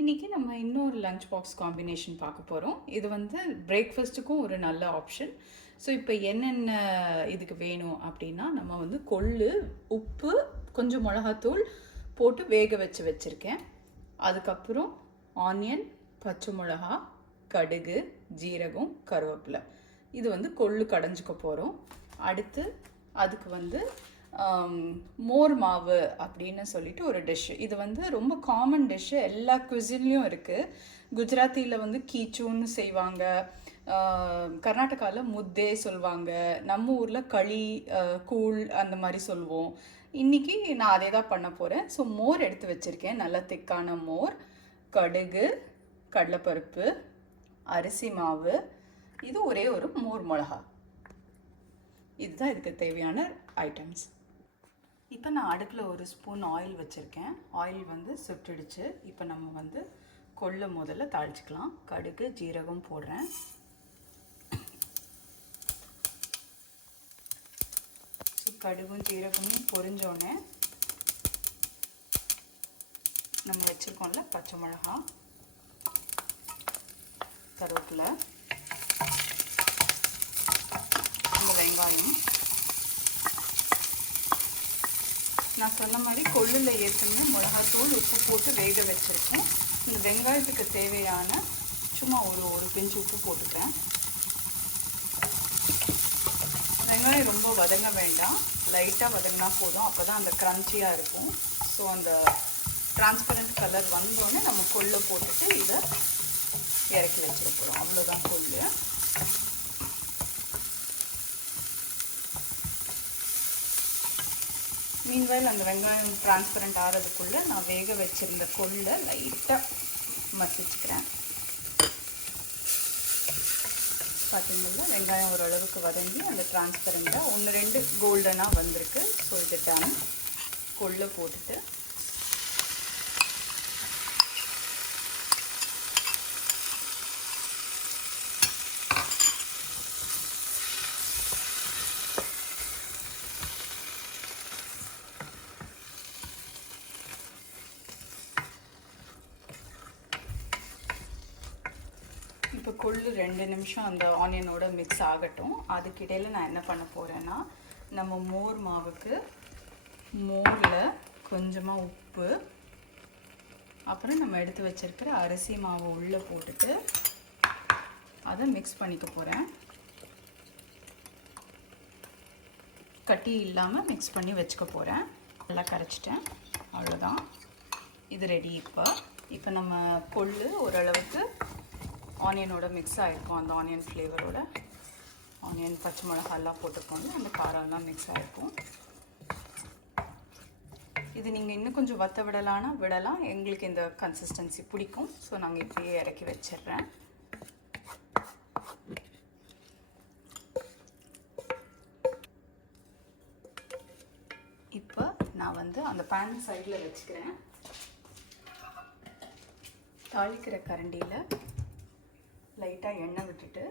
இன்றைக்கி நம்ம இன்னொரு லஞ்ச் பாக்ஸ் காம்பினேஷன் பார்க்க போகிறோம். இது வந்து பிரேக்ஃபாஸ்ட்டுக்கும் ஒரு நல்ல ஆப்ஷன். ஸோ இப்போ என்னென்ன இதுக்கு வேணும் அப்படின்னா, நம்ம வந்து கொள்ளு, உப்பு, கொஞ்சம் மிளகாத்தூள் போட்டு வேக வச்சுருக்கேன். அதுக்கப்புறம் ஆனியன், பச்சை மிளகா, கடுகு, ஜீரகம், கருவேப்பிலை. இது வந்து கொள்ளு கடைஞ்சிக்க போகிறோம். அடுத்து அதுக்கு வந்து மோர் மாவு அப்படின்னு சொல்லிட்டு ஒரு டிஷ்ஷு. இது வந்து ரொம்ப காமன் டிஷ்ஷு, எல்லா குசின்லேயும் இருக்குது. குஜராத்தியில் வந்து கீச்சூன்னு செய்வாங்க, கர்நாடகாவில் முத்தே சொல்லுவாங்க, நம்ம ஊரில் களி, கூழ் அந்த மாதிரி சொல்லுவோம். இன்றைக்கி நான் அதே தான் பண்ண போகிறேன். ஸோ மோர் எடுத்து வச்சுருக்கேன், நல்ல திக்கான மோர், கடுகு, கடலைப்பருப்பு, அரிசி மாவு, இது ஒரே ஒரு மோர் மிளகா. இதுதான் இதுக்கு தேவையான ஐட்டம்ஸ். இப்போ நான் அடுப்பில் ஒரு ஸ்பூன் ஆயில் வச்சுருக்கேன். ஆயில் வந்து சுட்டுடுச்சு. இப்போ நம்ம வந்து கொள்ளை முதல்ல தாளிச்சிக்கலாம். கடுகு, ஜீரகம் போடுறேன். கடுகும் ஜீரகமும் பொரிஞ்சோடனே நம்ம வச்சுருக்கோம்ல பச்சை மிளகா, கருவேப்பிலை, இந்த வெங்காயம். நான் சொன்ன மாதிரி கொள்ளில் ஏற்கனவே மிளகாத்தூள், உப்பு போட்டு வேக வச்சுருக்கோம். இந்த வெங்காயத்துக்கு தேவையான சும்மா ஒரு பிஞ்சு உப்பு போட்டுக்கிறேன். வெங்காயம் ரொம்ப வதங்க வேண்டாம், லைட்டாக வதங்கினா போதும். அப்போ தான் அந்த க்ரன்ச்சியாக இருக்கும். ஸோ அந்த டிரான்ஸ்பரண்ட் கலர் வந்தோடனே நம்ம கொள்ளை போட்டுட்டு இதை இறக்கி வச்சுக்க போகிறோம். அவ்வளோதான் கொள்ளு. மீன்வயல் அந்த வெங்காயம் டிரான்ஸ்பரண்ட் ஆகிறதுக்குள்ளே நான் வேக வச்சுருந்த கொள்ளை லைட்டாக மசிச்சுக்கிறேன். பார்த்தீங்கன்னா வெங்காயம் ஓரளவுக்கு வதங்கி அந்த டிரான்ஸ்பரண்ட்டாக 1-2 கோல்டனாக வந்திருக்கு. ஸோ இது டன். கொள்ளை போட்டுட்டு இப்போ கொள்ளு 2 நிமிஷம் அந்த ஆனியனோட மிக்ஸ் ஆகட்டும். அதுக்கிடையில் நான் என்ன பண்ண போகிறேன்னா, நம்ம மோர் மாவுக்கு மோரில் கொஞ்சமாக உப்பு, அப்புறம் நம்ம எடுத்து வச்சுருக்கிற அரிசி மாவு உள்ளே போட்டுட்டு அதை மிக்ஸ் பண்ணிக்க போகிறேன். கட்டி இல்லாமல் மிக்ஸ் பண்ணி வச்சுக்க போகிறேன். நல்லா கரைச்சிட்டேன். அவ்வளோதான், இது ரெடி. இப்போ நம்ம கொள்ளு ஓரளவுக்கு ஆனியனோட மிக்ஸ் ஆகிருக்கும். அந்த ஆனியன் ஃப்ளேவரோட ஆனியன், பச்சை மிளகாலாம் போட்டுக்கோங்க. அந்த காரம்லாம் மிக்ஸ் ஆகிருக்கும். இது நீங்கள் இன்னும் கொஞ்சம் வற்ற விடலாம். எங்களுக்கு இந்த கன்சிஸ்டன்சி பிடிக்கும். ஸோ நாங்கள் இப்படியே இறக்கி வச்சிடுறேன். இப்போ நான் வந்து அந்த பேன் சைடில் வச்சுக்கிறேன். தாளிக்கிற கரண்டியில் லைட்டாக எண்ணெய் விட்டுட்டு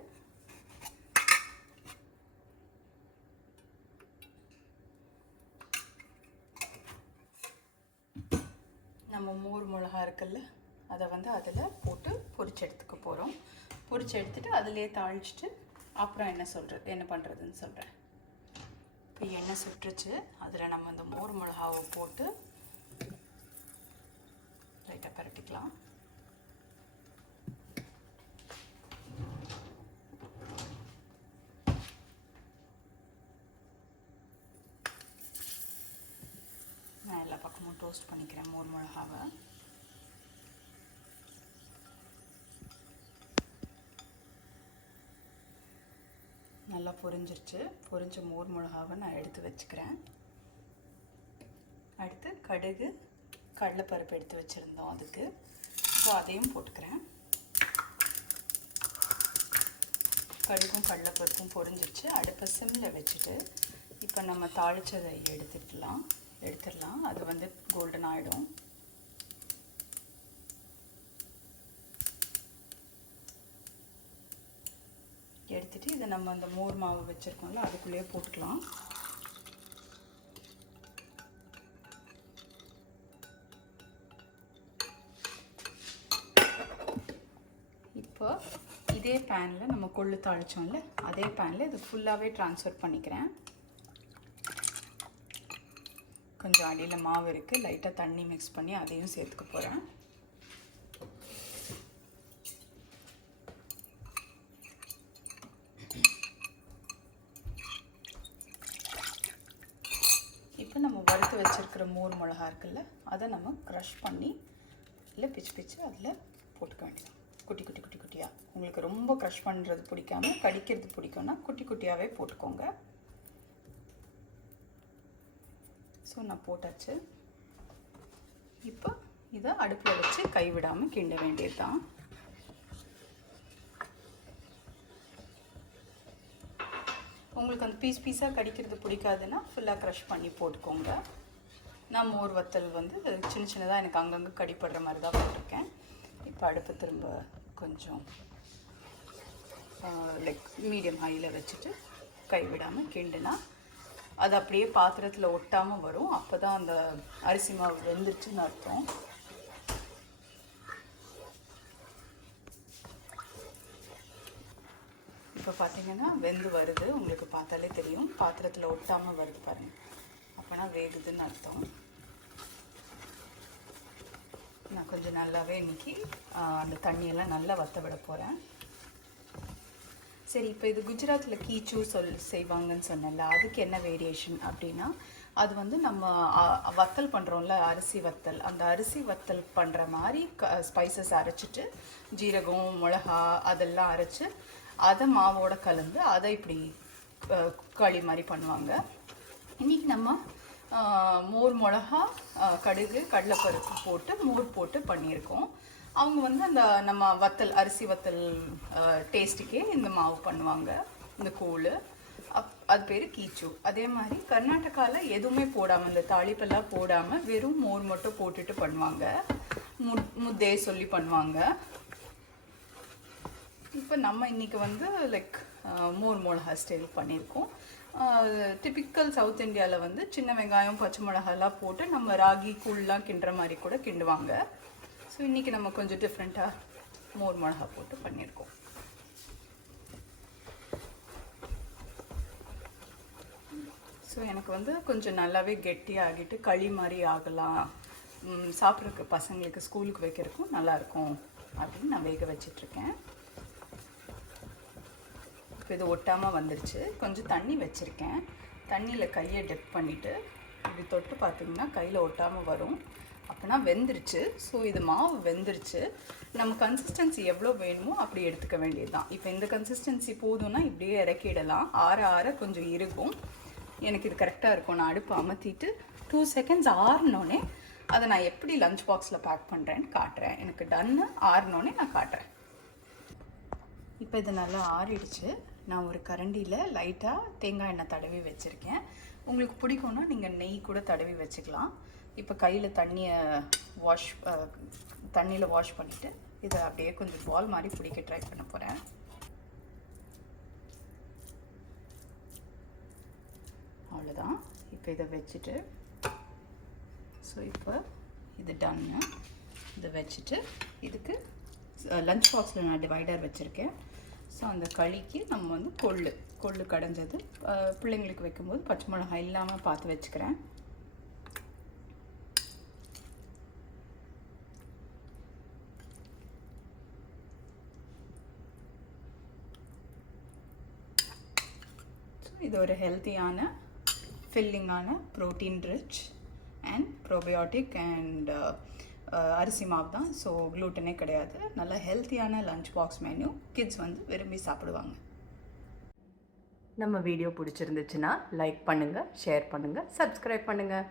நம்ம மோர் மிளகா இருக்குல்ல, அதை வந்து அதில் போட்டு பொரிச்சு எடுத்துக்க போகிறோம். பொரிச்சு எடுத்துட்டு அதிலே தாளிச்சிட்டு அப்புறம் என்ன பண்ணுறதுன்னு சொல்கிறேன். இப்போ எண்ணெய் சுட்டுருச்சு. அதில் நம்ம இந்த மோர் மிளகாவை போட்டு லைட்டாக பரட்டிக்கலாம். நான் எல்லா பக்கமும் டோஸ்ட் பண்ணிக்கிறேன் மோர் மிளகாவை. நல்லா பொரிஞ்சிருச்சு. பொரிஞ்ச மோர் மிளகாவை நான் எடுத்து வச்சுக்கிறேன். அடுத்து கடுகு, கடலைப்பருப்பு எடுத்து வச்சுருந்தோம் அதுக்கு. ஸோ அதையும் போட்டுக்கிறேன். கடுகும் கடலைப்பருப்பும் பொரிஞ்சிருச்சு. அடுப்பை சிம்மில் வச்சுட்டு இப்போ நம்ம தாளித்ததை எடுத்துடலாம். அது வந்து கோல்டன் ஆகிடும். எடுத்துகிட்டு இதை நம்ம அந்த மோர் மாவு வச்சுருக்கோம்ல அதுக்குள்ளேயே போட்டுக்கலாம். இதே பேனில் நம்ம கொள்ளு தாளித்தோம்ல அதே பேனில் இது ஃபுல்லாகவே ட்ரான்ஸ்ஃபர் பண்ணிக்கிறேன். கொஞ்சம் அடியில் மாவு இருக்குது, லைட்டாக தண்ணி மிக்ஸ் பண்ணி அதையும் சேர்த்துக்க போகிறேன். இப்போ நம்ம வறுத்து வச்சுருக்கிற மோர் மிளகா இருக்குல்ல அதை நம்ம க்ரஷ் பண்ணி இல்லை பிச்சு பிச்சு அதில் போட்டுக்க வேண்டியது குட்டி குட்டி குட்டி குட்டியாக. உங்களுக்கு ரொம்ப க்ரஷ் பண்ணுறது பிடிக்காம கடிக்கிறது பிடிக்கும்னா குட்டி குட்டியாகவே போட்டுக்கோங்க. ஸோ நான் போட்டாச்சு. இப்போ இதை அடுப்பில் வச்சு கைவிடாமல் கிண்ட வேண்டியது தான். உங்களுக்கு அந்த பீஸாக கடிக்கிறது பிடிக்காதுன்னா ஃபுல்லாக க்ரஷ் பண்ணி போட்டுக்கோங்க. நான் மோர் வத்தல் வந்து சின்ன சின்னதாக எனக்கு அங்கங்கே கடிப்படுற மாதிரி தான் போட்டிருக்கேன். இப்போ அடுப்பு திரும்ப கொஞ்சம் லைக் மீடியம் ஹையில் வச்சுட்டு கைவிடாமல் கிண்டுனா அது அப்படியே பாத்திரத்தில் ஒட்டாமல் வரும். அப்போ தான் அந்த அரிசி மாவு வெந்துருச்சுன்னு அர்த்தம். இப்போ பார்த்தீங்கன்னா வெந்து வருது, உங்களுக்கு பார்த்தாலே தெரியும். பாத்திரத்தில் ஒட்டாமல் வருது பாருங்கள், அப்போனா வேகுதுன்னு அர்த்தம். நான் கொஞ்சம் நல்லாவே இன்றைக்கி அந்த தண்ணியெல்லாம் நல்லா வற்ற விட போகிறேன். சரி, இப்போ இது குஜராத்தில் கீச்சு செய்வாங்கன்னு சொன்னல, அதுக்கு என்ன வேரியேஷன் அப்படின்னா அது வந்து நம்ம வத்தல் பண்ணுறோம்ல அரிசி வத்தல், அந்த அரிசி வத்தல் பண்ணுற மாதிரி ஸ்பைசஸ் அரைச்சிட்டு ஜீரகம் மிளகா அதெல்லாம் அரைச்சி அதை மாவோடு கலந்து அதை இப்படி களி மாதிரி பண்ணுவாங்க. இன்றைக்கி நம்ம மோர் மிளகா கடுகு கடலைப்பருப்பு போட்டு மோர் போட்டு பண்ணியிருக்கோம். அவங்க வந்து அந்த நம்ம வத்தல் அரிசி வத்தல் டேஸ்ட்டுக்கே இந்த மாவு பண்ணுவாங்க, இந்த கூழ். அது பேர் கீச்சு. அதே மாதிரி கர்நாடகாவில் எதுவுமே போடாமல், இந்த தாளிப்பெல்லாம் போடாமல் வெறும் மோர் மட்டும் போட்டுட்டு பண்ணுவாங்க. முத்தே சொல்லி பண்ணுவாங்க. இப்போ நம்ம இன்றைக்கி வந்து லைக் மோர் மிளகா ஸ்டைல் பண்ணியிருக்கோம். டிப்பிக்கல் சவுத் இந்தியாவில் வந்து சின்ன வெங்காயம் பச்சை மிளகாலாம் போட்டு நம்ம ராகி கூழ்லாம் கிண்டுற மாதிரி கூட கிண்டுவாங்க. ஸோ இன்றைக்கி நம்ம கொஞ்சம் டிஃப்ரெண்ட்டாக மோர் மிளகா போட்டு பண்ணியிருக்கோம். ஸோ எனக்கு வந்து கொஞ்சம் நல்லாவே கெட்டியாகிட்டு களி மாதிரி ஆகலாம், சாப்பிட்றதுக்கு பசங்களுக்கு ஸ்கூலுக்கு வைக்கிறதுக்கும் நல்லாயிருக்கும் அப்படின்னு நான் வேக வச்சிட்ருக்கேன். இப்போ இது ஒட்டாமல் வந்துருச்சு. கொஞ்சம் தண்ணி வச்சுருக்கேன், தண்ணியில் கையை டெப் பண்ணிவிட்டு இப்படி தொட்டு பார்த்திங்கன்னா கையில் ஒட்டாமல் வரும். அப்போனா வெந்துருச்சு. ஸோ இது மாவு வெந்துருச்சு. நம்ம கன்சிஸ்டன்சி எவ்வளோ வேணுமோ அப்படி எடுத்துக்க வேண்டியது தான். இப்போ இந்த கன்சிஸ்டன்சி போதும்னா இப்படியே இறக்கிடலாம். ஆற ஆற கொஞ்சம் இருக்கும். எனக்கு இது கரெக்டாக இருக்கும். நான் அடுப்பு அமர்த்திட்டு 2 செகண்ட்ஸ் ஆறினோடனே அதை நான் எப்படி லஞ்ச் பாக்ஸில் பேக் பண்ணுறேன்னு காட்டுறேன். எனக்கு டன்னு ஆறினோடனே நான் காட்டுறேன். இப்போ இது நல்லா ஆறிடுச்சு. நான் ஒரு கரண்டியில் லைட்டாக தேங்காய் எண்ணெய் தடவி வச்சுருக்கேன். உங்களுக்கு பிடிக்கும்னா நீங்கள் நெய் கூட தடவி வச்சுக்கலாம். இப்போ கையில் தண்ணியில் வாஷ் பண்ணிவிட்டு இதை அப்படியே கொஞ்சம் பால் மாதிரி பிடிக்க ட்ரை பண்ண போகிறேன். அவ்வளோதான். இப்போ இதை வச்சுட்டு ஸோ இப்போ இது டன்னு. இதை வச்சுட்டு இதுக்கு லஞ்ச் பாக்ஸில் நான் டிவைடர் வச்சுருக்கேன். ஸோ அந்த களிக்கு நம்ம வந்து கொள்ளு கடைஞ்சது பிள்ளைங்களுக்கு வைக்கும்போது பச்சை மிளகாய் இல்லாமல் பார்த்து வச்சுக்கிறேன். ஸோ இது ஒரு ஹெல்த்தியான ஃபில்லிங்கான protein rich and probiotic and அரிசி மாவு தான். ஸோ க்ளூட்டனே கிடையாது. நல்ல ஹெல்த்தியான லஞ்ச் பாக்ஸ் மெனு. கிட்ஸ் வந்து விரும்பி சாப்பிடுவாங்க. நம்ம வீடியோ பிடிச்சிருந்துச்சுன்னா லைக் பண்ணுங்கள், ஷேர் பண்ணுங்கள், சப்ஸ்கிரைப் பண்ணுங்கள்.